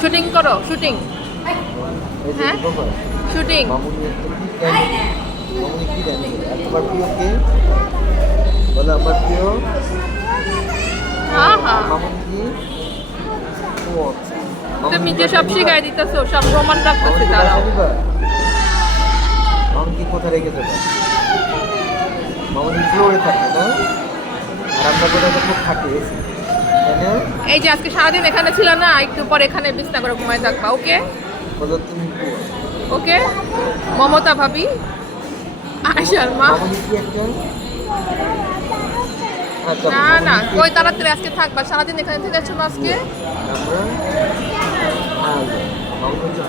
Shooting করো shooting. হ্যাঁ? Shooting. তোমার প্রিয় কে? বলো আমার প্রিয়। হ্যাঁ হ্যাঁ। আচ্ছা। তুমি যে সব শিখাই দিতেছো সব প্রমাণ রাখতেছে কি কোথায় রেখে যাবে মামনি ফ্লোরে থাকে না? আর আমরা খুব থাকে এই যে আজকে সারাদিন এখানে ছিল না একটু পরে এখানে বিছনা করে ঘুমায় থাকবা ওকে। ওকে? মমতা ভাবি আয়সার মা আচ্ছা না না মামনি কি ওই তাড়াতাড়ি আজকে থাকবা সারাদিন এখানে থেকে যাচ্ছ আজকে?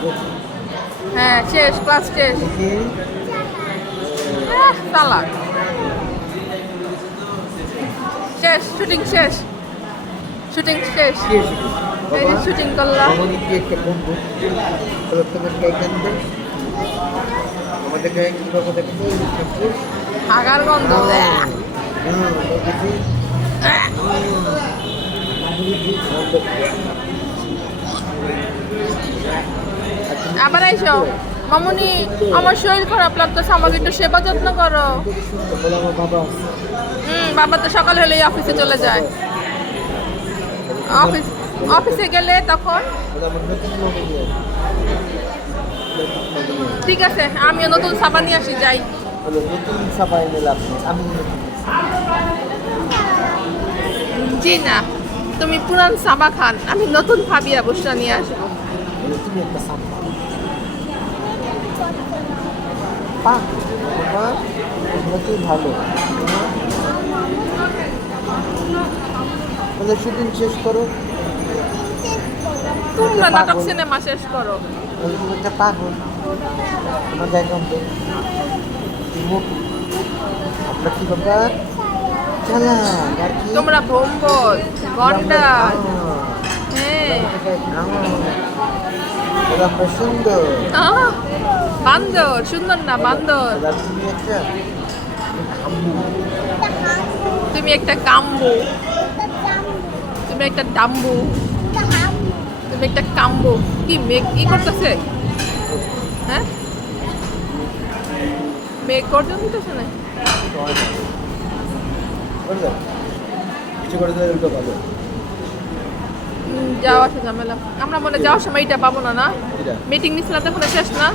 বসে। হ্যাঁ শেষ ক্লাস শেষ। চালাক শেষ শুটিং শেষ। শুটিং শেষ। কে? এই যে শুটিং করলাম। কি একটা বন্ধু? গায়ে? আমাদের গায়ে হাগার গন্ধ। আহ, আবার আইসো। মামুনি আমার শরীর খারাপ লাগতেছে আমাকে একটু সেবা যত্ন করো। আমার বাবা বাবা তো সকাল হলেই অফিসে চলে যায়। অফিস অফিসে গেলে তখন। ঠিক আছে, আমিও নতুন সাবান নিয়ে আসি, যাই। জি না, তুমি পুরান সাবা খান, আমি নতুন ফাবিয়া বসরা নিয়ে আসব ভালো? বলে শুটিং শেষ করো। তোমরা নাটক সিনেমা শেষ করো। একটা পাগল। গন্ধ। মুখ। আপনার কি ব্যাপার চালা তোমরা ভম্বল গন্ডা। হ্যাঁ। আমরা সুন্দর। বান্দর সুন্দর না বান্দর। একটা তুমি একটা কাম্বু। তুমি একটা ডাম্বু। তুমি একটা কাম্বু। কি মেঘ কি করতেছে? হ্যাঁ? মেঘ গর্জন দিতেছে না যাওয়া আসা ঝামেলা। আমরা মনে যাওয়ার সময় এটা পাবো না না? মিটিং নিছিলাম তখন শেষ না?